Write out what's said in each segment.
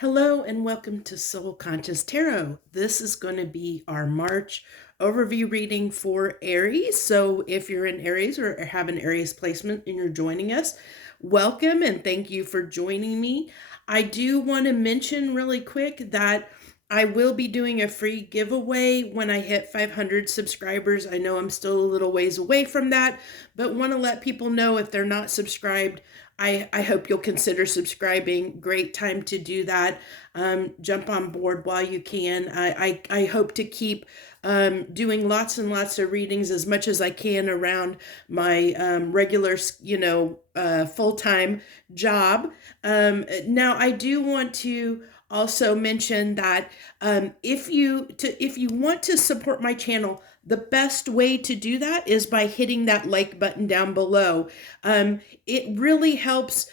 Hello and welcome to Soul Conscious Tarot. This is going to be our March overview reading for Aries. So if you're in Aries or have an Aries placement and you're joining us, welcome and thank you for joining me. I do want to mention really quick that I will be doing a free giveaway when I hit 500 subscribers. I know I'm still a little ways away from that, but want to let people know if they're not subscribed, I hope you'll consider subscribing. Great time to do that. Jump on board while you can. I hope to keep doing lots and lots of readings as much as I can around my regular, full-time job. Now, I do want to also mention that if you want to support my channel, the best way to do that is by hitting that like button down below. It really helps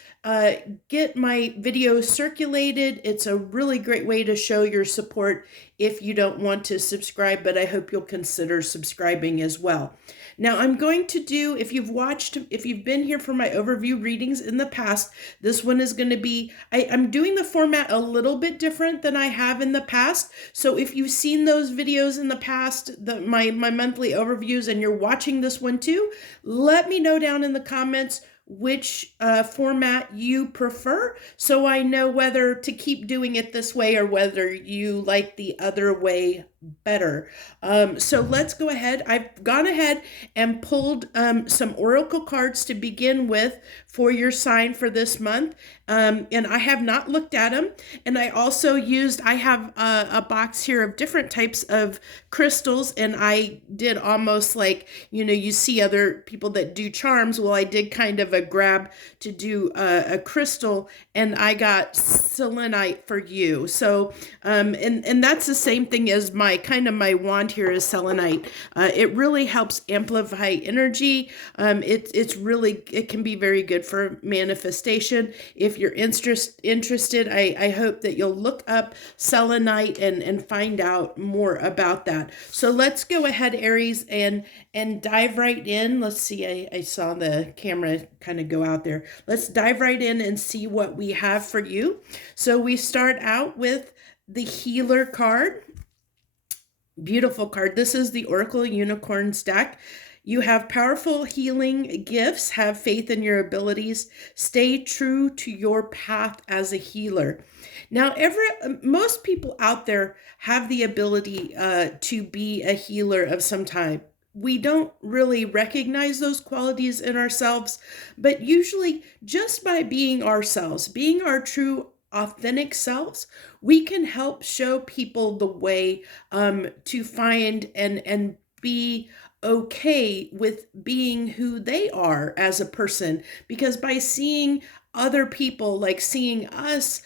get my videos circulated. It's a really great way to show your support if you don't want to subscribe, but I hope you'll consider subscribing as well. Now I'm going to do, if you've been here for my overview readings in the past, this one is going to be, I'm doing the format a little bit different than I have in the past. So if you've seen those videos in the past, my monthly overviews, and you're watching this one too, let me know down in the comments which format you prefer, so I know whether to keep doing it this way or whether you like the other way better. So let's go ahead. I've gone ahead and pulled some oracle cards to begin with for your sign for this month, and I have not looked at them. And I also I have a box here of different types of crystals, and I did almost like, you see other people that do charms. Well, I did kind of a grab to do a crystal, and I got selenite for you. So, and that's the same thing as my wand here is selenite. It really helps amplify energy. It can be very good for manifestation. If you're interested, I hope that you'll look up selenite and find out more about that. So let's go ahead, Aries, and dive right in. Let's see, I saw the camera kind of go out there. Let's dive right in and see what we have for you. So we start out with the healer card. Beautiful card. This is the Oracle Unicorns deck. You have powerful healing gifts. Have faith in your abilities. Stay true to your path as a healer. Now, most people out there have the ability to be a healer of some type. We don't really recognize those qualities in ourselves, but usually just by being ourselves, being our true authentic selves, we can help show people the way to find and be okay with being who they are as a person. Because by seeing other people, like seeing us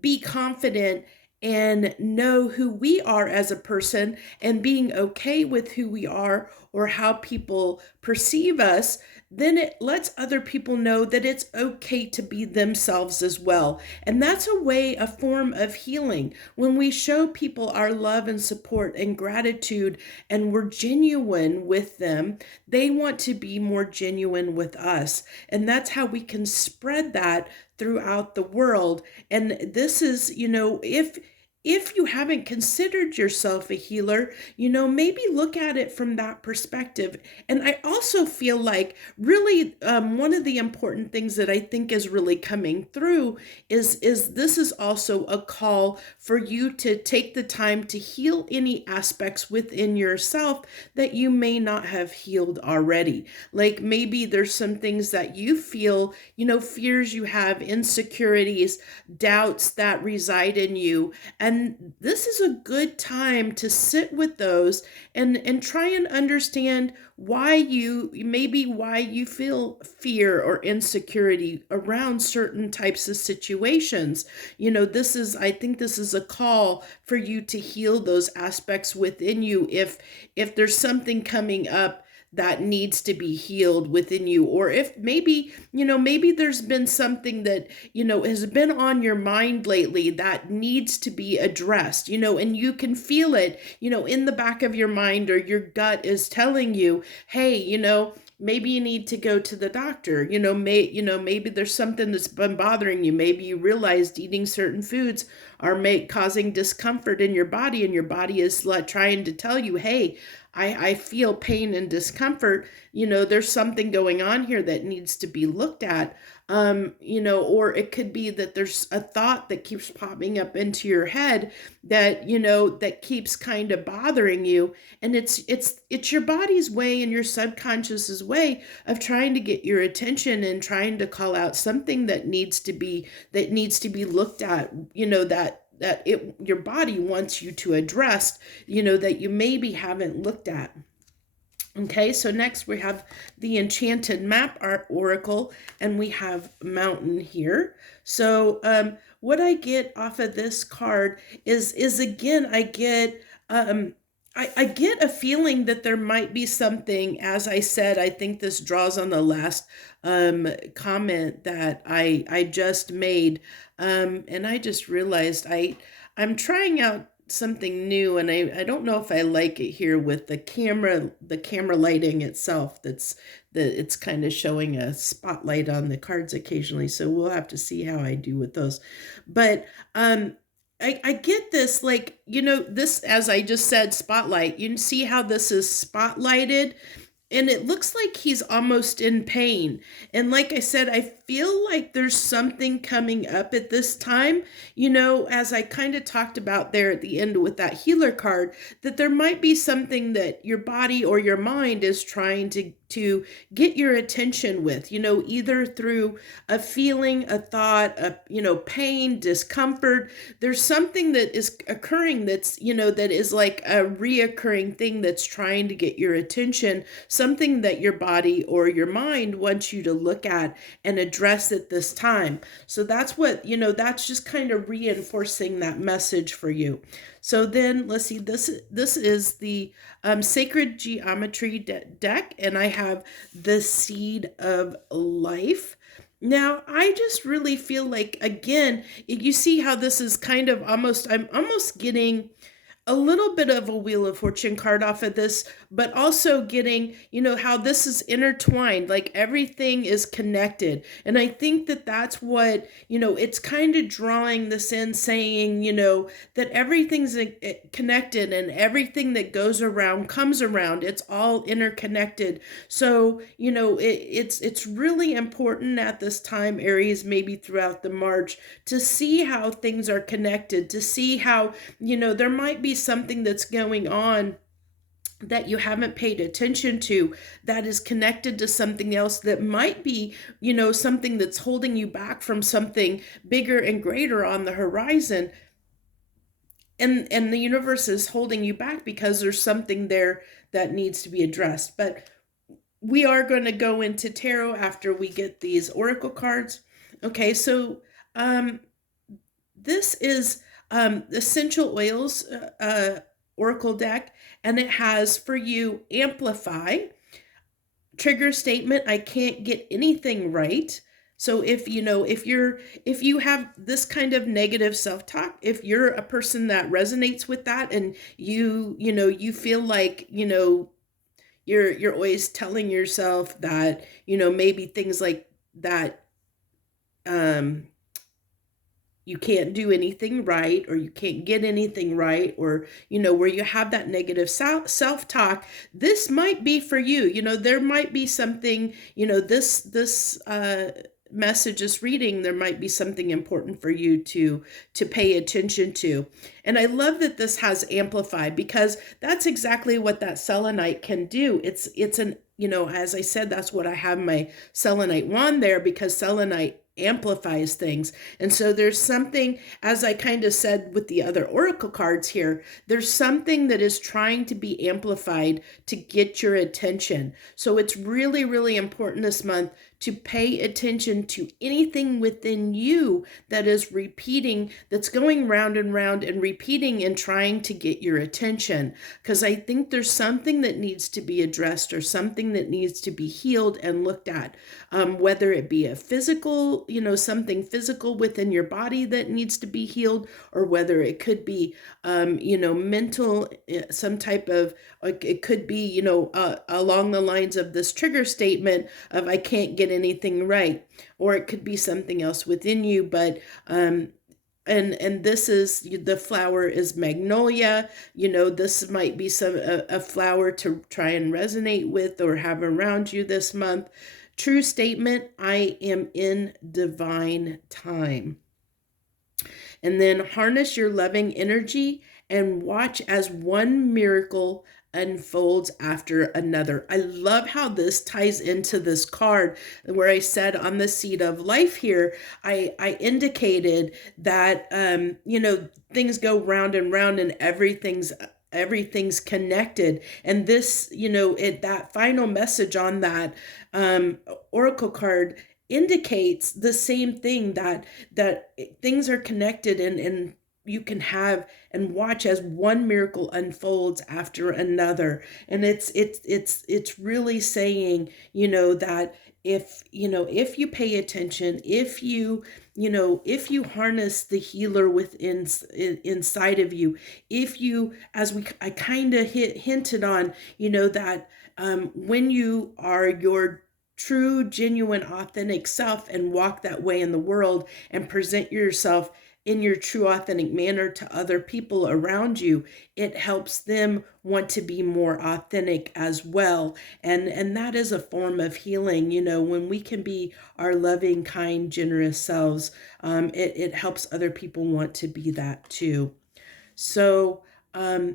be confident and know who we are as a person and being okay with who we are or how people perceive us, then it lets other people know that it's okay to be themselves as well. And that's a form of healing. When we show people our love and support and gratitude and we're genuine with them, they want to be more genuine with us. And that's how we can spread that throughout the world. And this is, if you haven't considered yourself a healer, maybe look at it from that perspective. And I also feel like really one of the important things that I think is really coming through is this is also a call for you to take the time to heal any aspects within yourself that you may not have healed already. Like maybe there's some things that you feel, fears you have, insecurities, doubts that reside in you. And this is a good time to sit with those and try and understand why you feel fear or insecurity around certain types of situations. I think this is a call for you to heal those aspects within you if there's something coming up that needs to be healed within you, or if maybe there's been something that has been on your mind lately that needs to be addressed, and you can feel it in the back of your mind, or your gut is telling you, hey, maybe you need to go to the doctor. Maybe there's something that's been bothering you. Maybe you realized eating certain foods are causing discomfort in your body, and your body is like trying to tell you, hey, I feel pain and discomfort. There's something going on here that needs to be looked at. Or it could be that there's a thought that keeps popping up into your head that keeps kind of bothering you. And it's your body's way and your subconscious's way of trying to get your attention and trying to call out something that needs to be looked at, your body wants you to address, that you maybe haven't looked at. Okay, so next we have the Enchanted Map Art Oracle, and we have Mountain here. So what I get off of this card is again, I get I get a feeling that there might be something. As I said, I think this draws on the last comment that I just made, and I just realized I'm trying out something new, and I don't know if I like it here with the camera lighting itself. It's kind of showing a spotlight on the cards occasionally, so we'll have to see how I do with those. But I get this, like, this, as I just said, spotlight. You can see how this is spotlighted, and it looks like he's almost in pain. And like I said, I feel like there's something coming up at this time, as I kind of talked about there at the end with that healer card, that there might be something that your body or your mind is trying to get your attention with, either through a feeling, a thought, pain, discomfort. There's something that is occurring that's, that is like a reoccurring thing that's trying to get your attention, something that your body or your mind wants you to look at and address at this time. So that's what, that's just kind of reinforcing that message for you. So then let's see, this is the Sacred Geometry deck, and I have the Seed of Life. Now, I just really feel like, again, you see how this is kind of I'm almost getting a little bit of a Wheel of Fortune card off of this, but also getting, how this is intertwined, like everything is connected. And I think that that's what, it's kind of drawing this in, saying, that everything's connected, and everything that goes around comes around. It's all interconnected. So, it's really important at this time, Aries, maybe throughout the March, to see how things are connected, to see how, there might be something that's going on that you haven't paid attention to, that is connected to something else that might be, something that's holding you back from something bigger and greater on the horizon. And the universe is holding you back because there's something there that needs to be addressed. But we are going to go into tarot after we get these oracle cards. Okay, so this is Essential Oils Oracle deck, and it has for you Amplify, trigger statement, I can't get anything right. So if you have this kind of negative self-talk, if you're a person that resonates with that, and you feel like, you're always telling yourself that, maybe things like that, you can't do anything right, or you can't get anything right, or, where you have that negative self-talk, this might be for you. There might be something, this message, this reading, there might be something important for you to pay attention to. And I love that this has Amplify, because that's exactly what that selenite can do. It's an, as I said, that's what I have my selenite wand there, because selenite amplifies things. And so there's something, as I kind of said with the other oracle cards here, there's something that is trying to be amplified to get your attention. So it's really, really important this month to pay attention to anything within you that is repeating, that's going round and round and repeating and trying to get your attention. Because I think there's something that needs to be addressed or something that needs to be healed and looked at, whether it be a physical, something physical within your body that needs to be healed, or whether it could be, mental, some type of, like, it could be, along the lines of this trigger statement of I can't get anything right, or it could be something else within you. But and this is, the flower is magnolia. This might be a flower to try and resonate with or have around you this month. True statement: I am in divine time. And then harness your loving energy and watch as one miracle unfolds after another. I love how this ties into this card where I said on the seed of life here, I indicated that, things go round and round and everything's connected. And this, that final message on that oracle card indicates the same thing, that things are connected, and you can have and watch as one miracle unfolds after another. And it's really saying, that if you pay attention, if you harness the healer within inside of you, if you, as I kind of hinted on, that when you are your true, genuine, authentic self and walk that way in the world and present yourself in your true, authentic manner to other people around you, it helps them want to be more authentic as well. And that is a form of healing. When we can be our loving, kind, generous selves, it helps other people want to be that too. So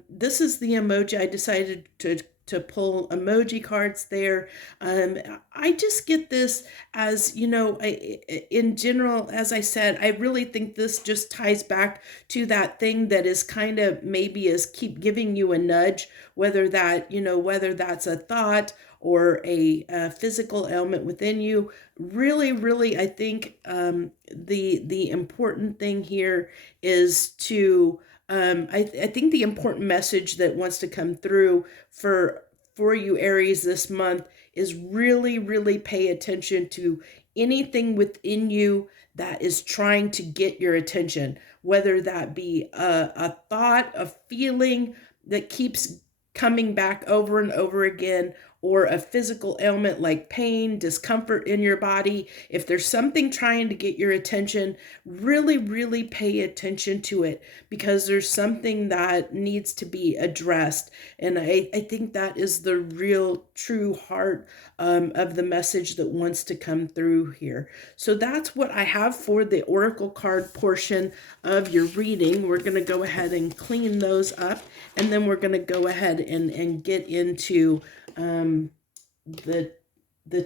this is the emoji. I decided to pull emoji cards there. I just get this as, in general, as I said, I really think this just ties back to that thing that is kind of maybe is keep giving you a nudge, whether that's a thought or a physical ailment within you. Really, really, I think the important thing here is to, I think the important message that wants to come through for you, Aries, this month is really, really pay attention to anything within you that is trying to get your attention, whether that be a thought, a feeling that keeps coming back over and over again, or a physical ailment like pain, discomfort in your body. If there's something trying to get your attention, really, really pay attention to it, because there's something that needs to be addressed. And I think that is the real, true heart of the message that wants to come through here. So that's what I have for the oracle card portion of your reading. We're going to go ahead and clean those up, and then we're going to go ahead and get into the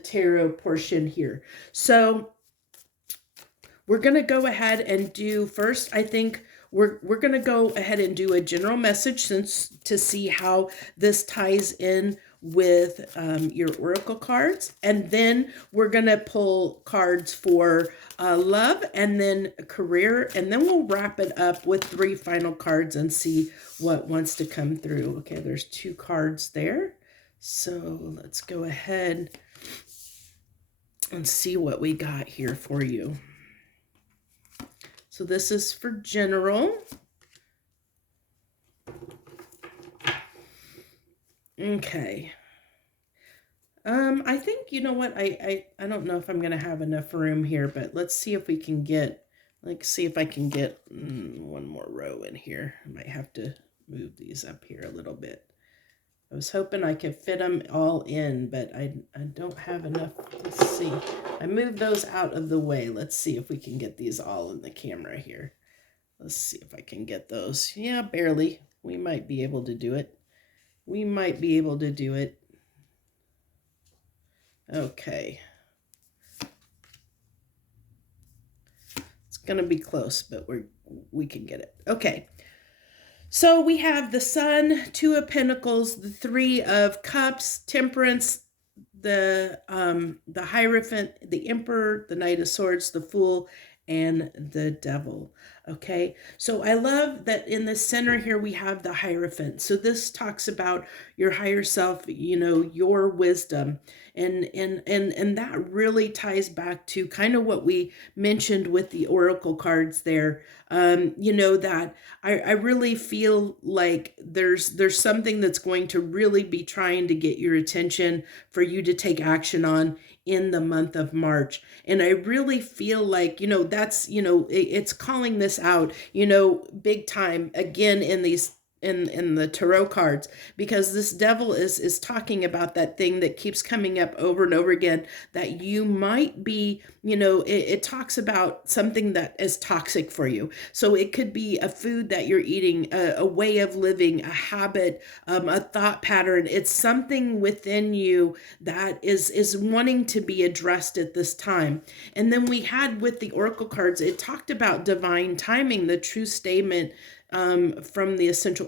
tarot portion here. So we're going to go ahead and do first, I think we're going to go ahead and do a general message to see how this ties in with your oracle cards. And then we're going to pull cards for love and then career. And then we'll wrap it up with 3 final cards and see what wants to come through. Okay, there's 2 cards there. So let's go ahead and see what we got here for you. So this is for general. Okay. I think, you know what, I don't know if I'm going to have enough room here, but let's see if we can get, see if I can get one more row in here. I might have to move these up here a little bit. I was hoping I could fit them all in, but I don't have enough. Let's see. I moved those out of the way. Let's see if we can get these all in the camera here. Let's see if I can get those. Yeah, barely. We might be able to do it. We might be able to do it. Okay. It's going to be close, but we can get it. Okay. So we have the Sun, 2 of Pentacles, the 3 of Cups, Temperance, the Hierophant, the Emperor, the Knight of Swords, the Fool, and the Devil. Okay, so I love that in the center here we have the Hierophant. So this talks about your higher self, you know, your wisdom, and that really ties back to kind of what we mentioned with the oracle cards there. You know, that I really feel like there's something that's going to really be trying to get your attention for you to take action on in the month of March. And I really feel like, you know, that's, you know, it's calling this out, you know, big time again in these in the tarot cards, because this devil is talking about that thing that keeps coming up over and over again, that you might be, you know, it talks about something that is toxic for you. So it could be a food that you're eating, a way of living, a habit, a thought pattern. It's something within you that is wanting to be addressed at this time. And then we had with the oracle cards, it talked about divine timing, the true statement from the essential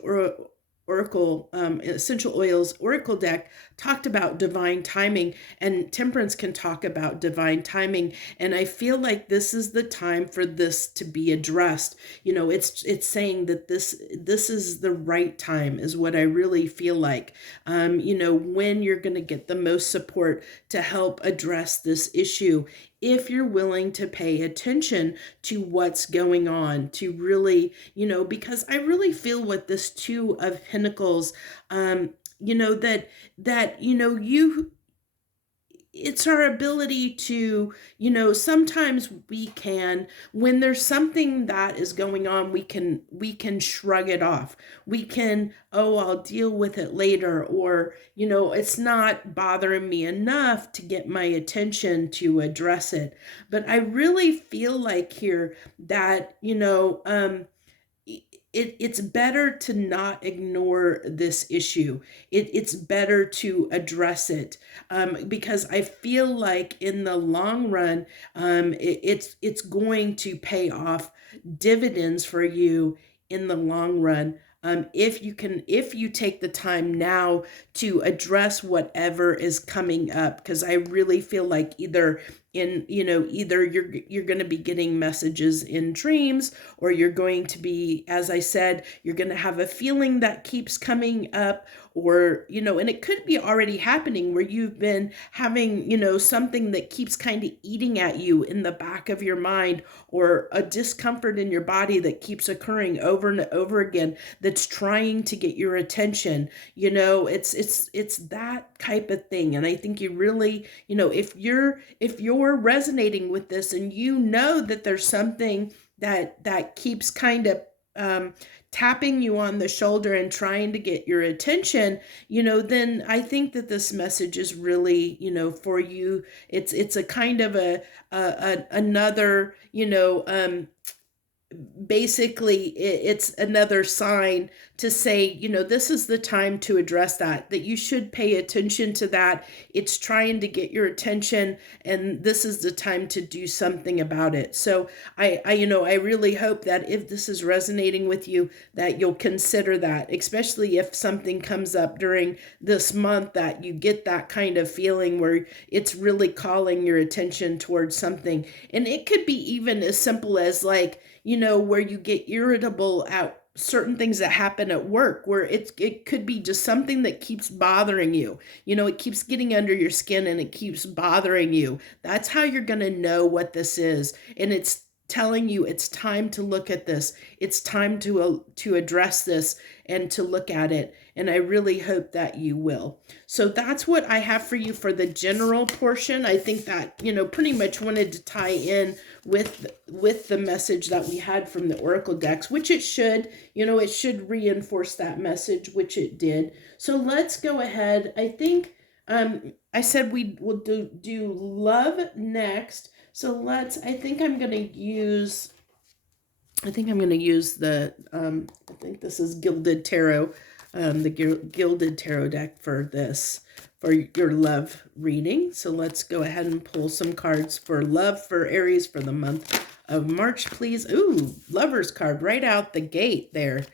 oils oracle deck talked about divine timing, and Temperance can talk about divine timing. And I feel like this is the time for this to be addressed. You know, it's saying that this is the right time, is what I really feel like. You know, when you're going to get the most support to help address this issue, if you're willing to pay attention to what's going on, to really, you know, because I really feel with this Two of Pentacles, you know, that, you know, it's our ability to, you know, sometimes we can, when there's something that is going on, we can shrug it off. We can, oh, I'll deal with it later, or, you know, it's not bothering me enough to get my attention to address it. But I really feel like here that, you know, it's better to not ignore this issue. It's better to address it, because I feel like in the long run, it's going to pay off dividends for you in the long run. If you take the time now to address whatever is coming up, because I really feel like either you're going to be getting messages in dreams, or you're going to be, as I said, you're going to have a feeling that keeps coming up, or, you know, and it could be already happening where you've been having, you know, something that keeps kind of eating at you in the back of your mind, or a discomfort in your body that keeps occurring over and over again, that's trying to get your attention. You know, it's that type of thing. And I think you really, you know, if you're resonating with this, and you know that there's something that keeps kind of tapping you on the shoulder and trying to get your attention, you know, then I think that this message is really, you know, for you. It's a kind of another, you know, basically it's another sign to say, you know, this is the time to address that you should pay attention to that. It's trying to get your attention, and this is the time to do something about it. So I you know, I really hope that if this is resonating with you, that you'll consider that, especially if something comes up during this month, that you get that kind of feeling where it's really calling your attention towards something. And it could be even as simple as, like, you know, where you get irritable at certain things that happen at work, where it could be just something that keeps bothering you. You know, it keeps getting under your skin and it keeps bothering you. That's how you're going to know what this is. And it's telling you it's time to look at this. It's time to address this and to look at it. And I really hope that you will. So that's what I have for you for the general portion. I think that, you know, pretty much wanted to tie in with the message that we had from the oracle decks, which it should, you know, it should reinforce that message, which it did. So let's go ahead. I think I said we will do love next. So I think I'm going to use the, I think this is Gilded Tarot, the Gilded Tarot deck for this, for your love reading. So let's go ahead and pull some cards for love for Aries for the month of March, please. Ooh, Lover's card right out the gate there.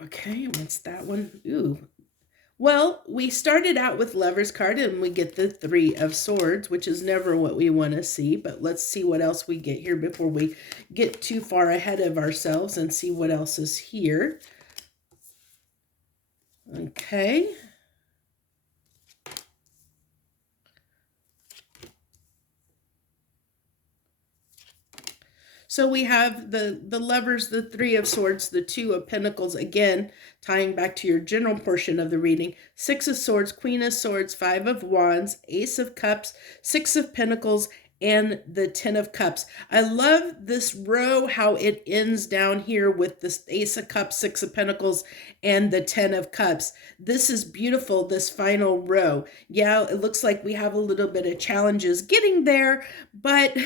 Okay, what's that one? Ooh, Well, we started out with Lover's card and we get the Three of Swords, which is never what we want to see. But let's see what else we get here before we get too far ahead of ourselves and see what else is here. Okay. So we have the Lovers, the Three of Swords, the Two of Pentacles, again, tying back to your general portion of the reading. Six of Swords, Queen of Swords, Five of Wands, Ace of Cups, Six of Pentacles, and the Ten of Cups. I love this row, how it ends down here with this Ace of Cups, Six of Pentacles, and the Ten of Cups. This is beautiful, this final row. Yeah, it looks like we have a little bit of challenges getting there, but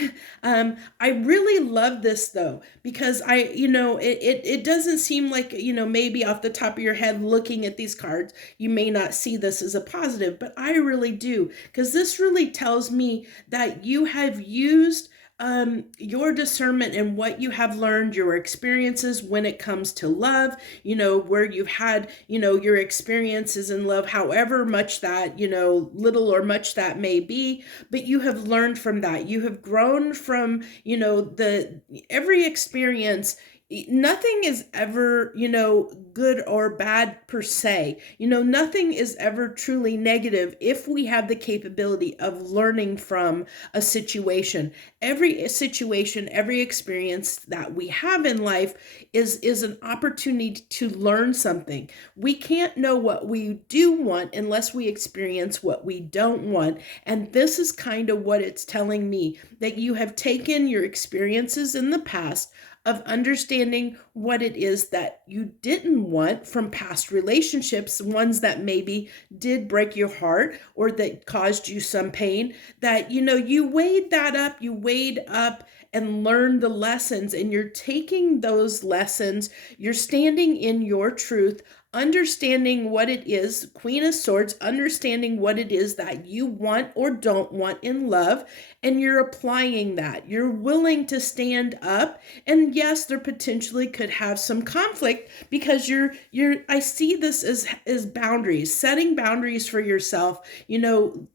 I really love this though, because it doesn't seem like, maybe off the top of your head looking at these cards, you may not see this as a positive, but I really do, because this really tells me that you have used your discernment and what you have learned, your experiences when it comes to love, where you've had, your experiences in love, however much that, little or much that may be, but you have learned from that. You have grown from, every experience. Nothing is ever, good or bad per se. Nothing is ever truly negative if we have the capability of learning from a situation. Every situation, every experience that we have in life is an opportunity to learn something. We can't know what we do want unless we experience what we don't want. And this is kind of what it's telling me, that you have taken your experiences in the past of understanding what it is that you didn't want from past relationships, ones that maybe did break your heart or that caused you some pain, that, you weighed that up, and learned the lessons, and you're taking those lessons, you're standing in your truth, understanding what it is, Queen of Swords, understanding what it is that you want or don't want in love, and you're applying that. You're willing to stand up, and yes, there potentially could have some conflict, because I see this as boundaries, setting boundaries for yourself,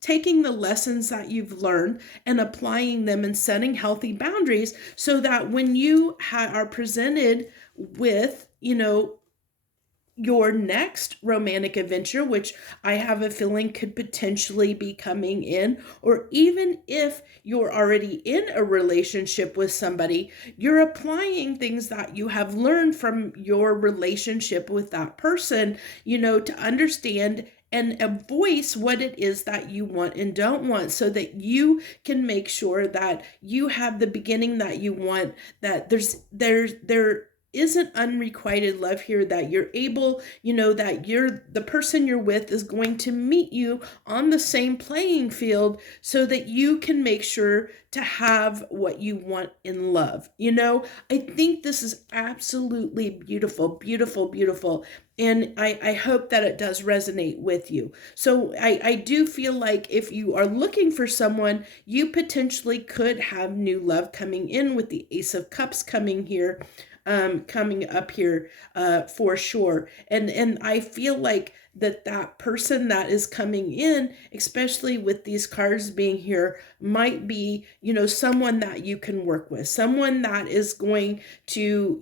taking the lessons that you've learned and applying them and setting healthy boundaries, so that when you are presented with, your next romantic adventure, which I have a feeling could potentially be coming in, or even if you're already in a relationship with somebody, you're applying things that you have learned from your relationship with that person, to understand and voice what it is that you want and don't want, so that you can make sure that you have the beginning that you want, that there isn't unrequited love here, that you're able, that the person you're with is going to meet you on the same playing field, so that you can make sure to have what you want in love. I think this is absolutely beautiful, beautiful, beautiful. And I hope that it does resonate with you. So I do feel like if you are looking for someone, you potentially could have new love coming in with the Ace of Cups coming here. Coming up here for sure. And I feel like that person that is coming in, especially with these cards being here, might be, someone that you can work with, someone that is going to,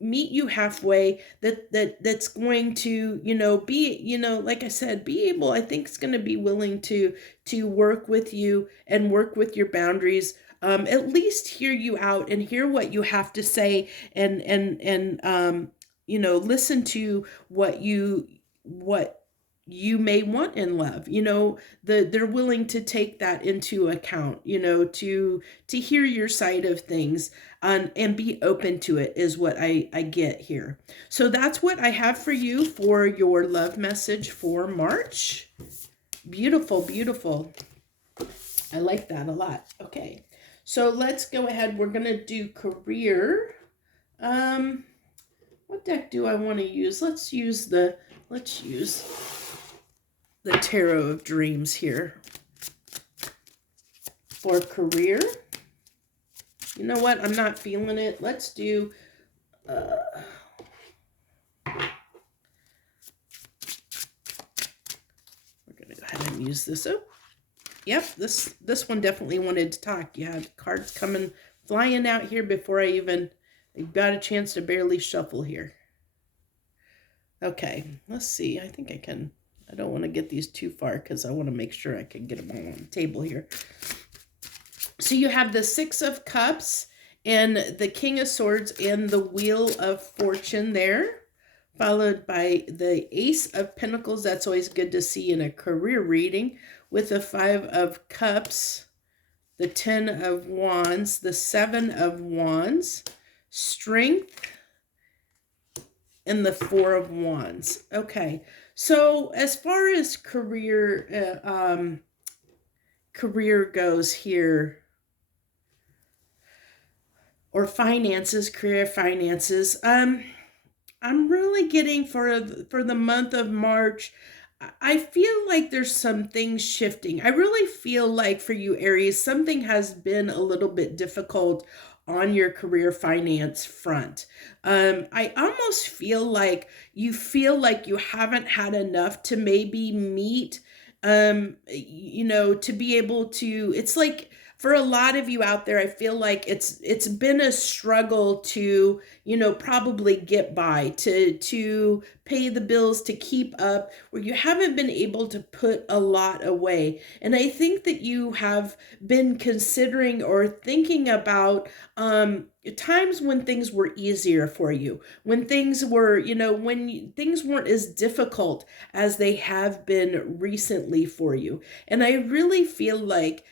meet you halfway, that's going to, be, like I said, be able, I think it's going to be willing to work with you and work with your boundaries, at least hear you out and hear what you have to say, and listen to what you may want in love. They're willing to take that into account, to hear your side of things, and be open to it, is what I get here. So that's what I have for you for your love message for March. Beautiful, beautiful. I like that a lot. Okay. So let's go ahead. We're going to do career. What deck do I want to use? Let's use the Tarot of Dreams here for career. You know what? I'm not feeling it. Let's do use this. Oh, yep, this one definitely wanted to talk. You had cards coming flying out here before I even got a chance to barely shuffle here. Okay, let's see. I think I can. I don't want to get these too far because I want to make sure I can get them all on the table here. So you have the Six of Cups and the King of Swords and the Wheel of Fortune there, followed by the Ace of Pentacles. That's always good to see in a career reading, with the Five of Cups, the Ten of Wands, the Seven of Wands, Strength, and the Four of Wands. Okay, so as far as career goes here, or finances, career finances, I'm really getting for the month of March, I feel like there's some things shifting. I really feel like for you, Aries, something has been a little bit difficult on your career finance front. I almost feel like you haven't had enough to maybe meet, to be able to, it's like, for a lot of you out there, I feel like it's been a struggle to, probably get by, to pay the bills, to keep up, where you haven't been able to put a lot away. And I think that you have been considering or thinking about times when things were easier for you, when things were, things weren't as difficult as they have been recently for you. And I really feel like,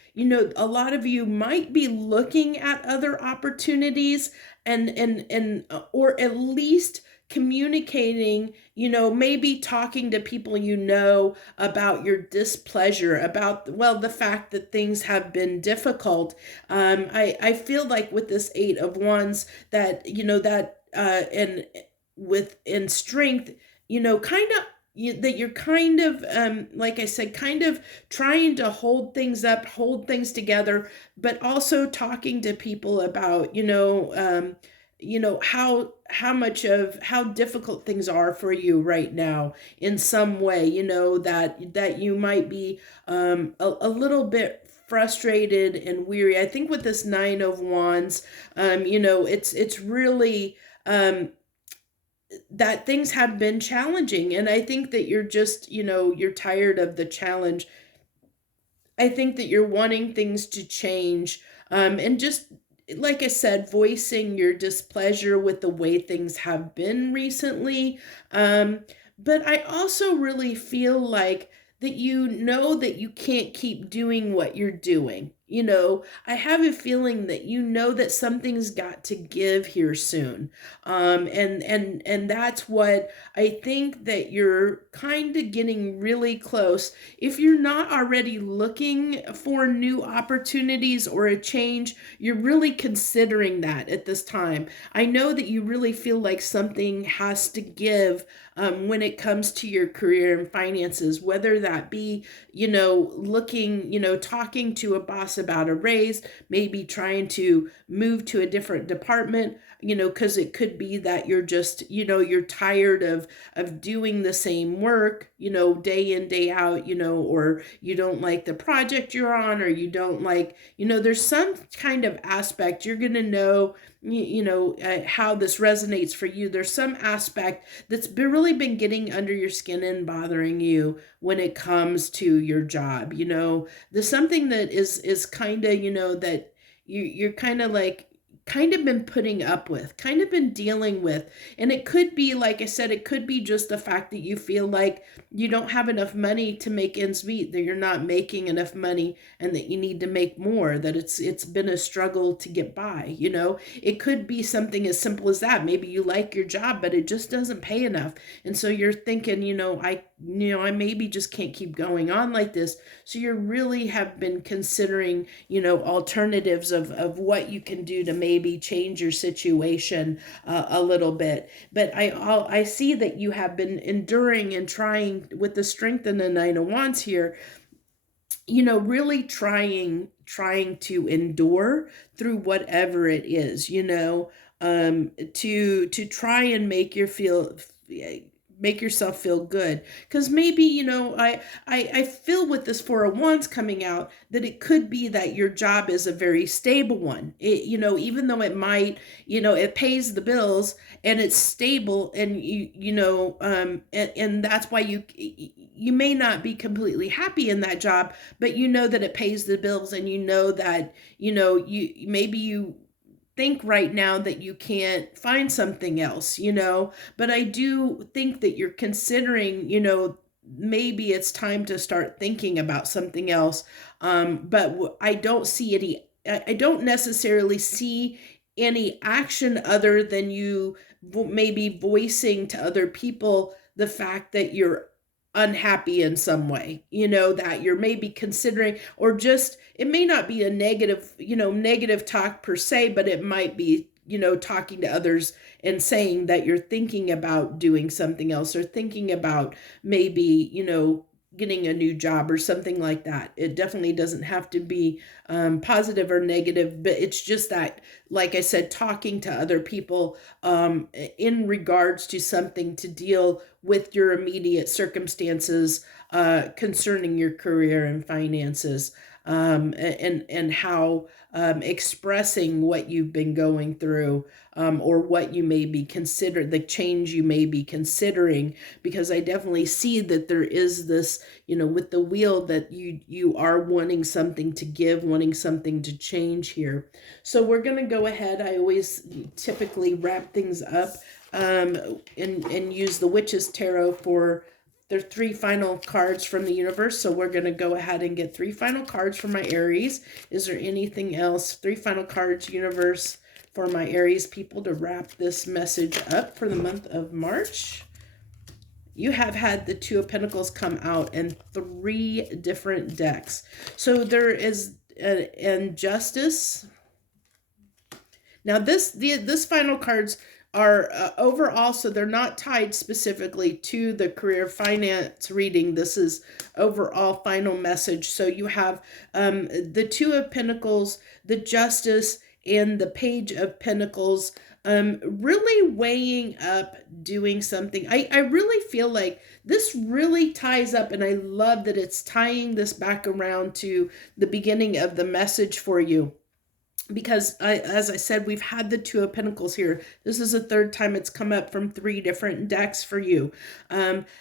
a lot of you might be looking at other opportunities and or at least communicating, maybe talking to people about your displeasure, about, well, the fact that things have been difficult. I feel like with this Eight of Wands that, and in strength, kind of, that you're kind of, like I said, kind of trying to hold things up, hold things together, but also talking to people about, how difficult things are for you right now in some way, that you might be a little bit frustrated and weary. I think with this Nine of Wands, it's really, that things have been challenging, and I think that you're just, you're tired of the challenge. I think that you're wanting things to change, and just, like I said, voicing your displeasure with the way things have been recently. But I also really feel like that that you can't keep doing what you're doing. I have a feeling that that something's got to give here soon. And that's what I think, that you're kind of getting really close. If you're not already looking for new opportunities or a change, you're really considering that at this time. I know that you really feel like something has to give when it comes to your career and finances, whether that be, looking, talking to a boss about a raise, maybe trying to move to a different department, because it could be that you're just, you're tired of doing the same work, day in, day out, or you don't like the project you're on, or you don't like, there's some kind of aspect you're going to know, how this resonates for you. There's some aspect that's really been getting under your skin and bothering you when it comes to your job. There's something that is kind of, that you're kind of like, kind of been putting up with, kind of been dealing with. And it could be, like I said, it could be just the fact that you feel like you don't have enough money to make ends meet, that you're not making enough money, and that you need to make more, that it's been a struggle to get by. It could be something as simple as that. Maybe you like your job, but it just doesn't pay enough. And so you're thinking, I maybe just can't keep going on like this. So you really have been considering, alternatives of what you can do to maybe change your situation a little bit. But I see that you have been enduring and trying, with the Strength and the Nine of Wands here, really trying to endure through whatever it is, to try and make make yourself feel good. Because maybe, I feel with this Four of Wands coming out that it could be that your job is a very stable one. Even though it might, it pays the bills and it's stable, and and that's why you may not be completely happy in that job, but you know that it pays the bills, and you know that, you think right now that you can't find something else, but I do think that you're considering, maybe it's time to start thinking about something else. But I don't see I don't necessarily see any action other than you maybe voicing to other people the fact that you're unhappy in some way, that you're maybe considering, or just, it may not be a negative, negative talk per se, but it might be, talking to others and saying that you're thinking about doing something else, or thinking about maybe, getting a new job or something like that. It definitely doesn't have to be positive or negative, but it's just that, like I said, talking to other people in regards to something to deal with your immediate circumstances concerning your career and finances, and how expressing what you've been going through, or what you may be considered, the change you may be considering, because I definitely see that there is this, with the wheel, that you are wanting something to give, wanting something to change here. So we're going to go ahead. I always typically wrap things up and use the Witch's Tarot for their 3 final cards from the universe. So we're going to go ahead and get 3 final cards for my Aries. Is there anything else? 3 final cards, universe, for my Aries people to wrap this message up for the month of March. You have had the Two of Pentacles come out in 3 different decks. So there is injustice. Now this final cards are overall, so they're not tied specifically to the career finance reading. This is overall final message. So you have the Two of Pentacles, the Justice, and the Page of Pentacles, really weighing up doing something. I really feel like this really ties up, and I love that it's tying this back around to the beginning of the message for you. Because as I said, we've had the Two of Pentacles here. This is the 3rd time it's come up from 3 different decks for you.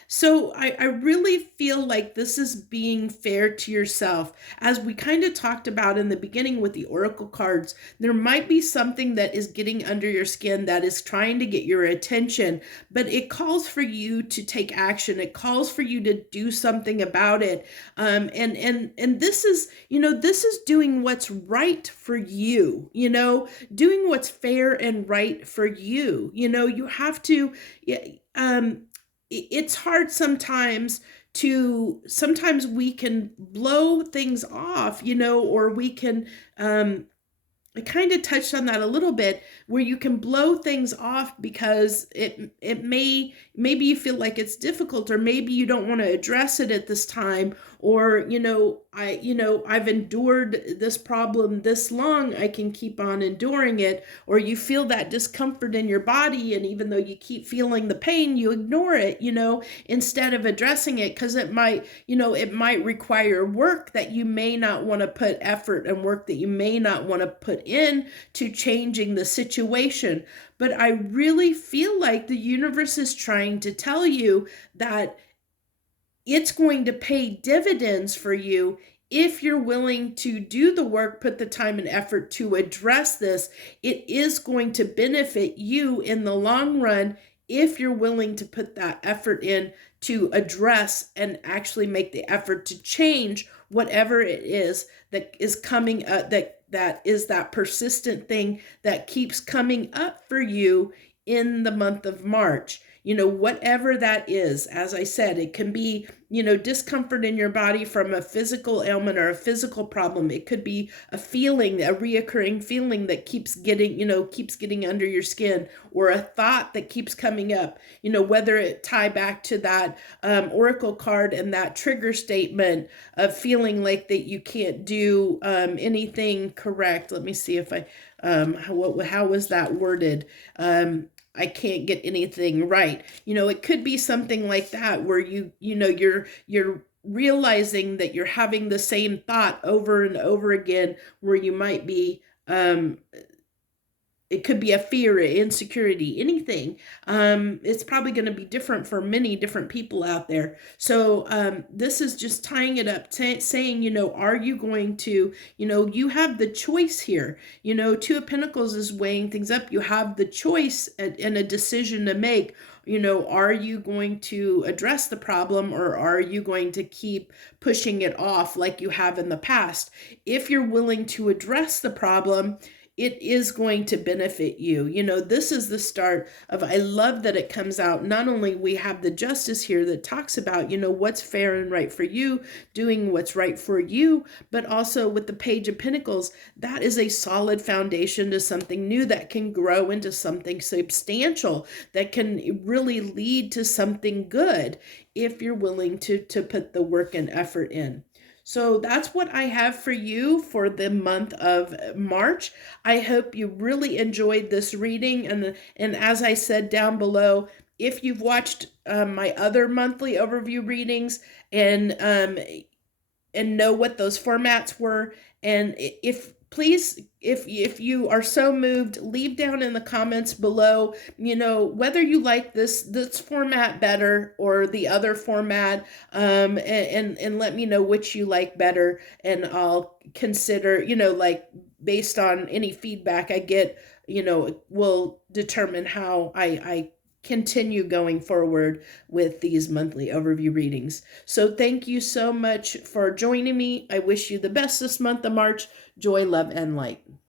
So I really feel like this is being fair to yourself. As we kind of talked about in the beginning with the Oracle cards, there might be something that is getting under your skin, that is trying to get your attention, but it calls for you to take action. It calls for you to do something about it. And this is, this is doing what's right for you. Doing what's fair and right for you. You have to, it's hard sometimes we can blow things off, or we can, I kind of touched on that a little bit, where you can blow things off because maybe you feel like it's difficult, or maybe you don't want to address it at this time, or I've endured this problem this long, I can keep on enduring it, or you feel that discomfort in your body, and even though you keep feeling the pain, you ignore it, instead of addressing it, because it might require work that you may not want to put effort, and work that you may not want to put in to changing the situation. But I really feel like the universe is trying to tell you that it's going to pay dividends for you if you're willing to do the work, put the time and effort to address this. It is going to benefit you in the long run if you're willing to put that effort in to address and actually make the effort to change whatever it is that is coming up, that is that persistent thing that keeps coming up for you in the month of March. Whatever that is, as I said, it can be, discomfort in your body from a physical ailment or a physical problem. It could be a feeling, a reoccurring feeling that keeps getting under your skin, or a thought that keeps coming up, whether it tie back to that Oracle card and that trigger statement of feeling like that you can't do anything correct. Let me see if how was that worded? I can't get anything right. It could be something like that where you're realizing that you're having the same thought over and over again, where you might be it could be a fear, insecurity, anything. It's probably going to be different for many different people out there. So this is just tying it up, saying, are you going to, you have the choice here. Two of Pentacles is weighing things up. You have the choice and a decision to make. Are you going to address the problem, or are you going to keep pushing it off like you have in the past? If you're willing to address the problem, it is going to benefit you. This is the start of, I love that it comes out. Not only we have the justice here that talks about, what's fair and right for you, doing what's right for you, but also with the Page of Pentacles, that is a solid foundation to something new that can grow into something substantial, that can really lead to something good if you're willing to put the work and effort in. So that's what I have for you for the month of March. I hope you really enjoyed this reading. And as I said down below, if you've watched my other monthly overview readings and know what those formats were, and if you are so moved, leave down in the comments below, whether you like this format better or the other format, and let me know which you like better, and I'll consider, like, based on any feedback I get, will determine how I continue going forward with these monthly overview readings. So thank you so much for joining me. I wish you the best this month of March. Joy, love, and light.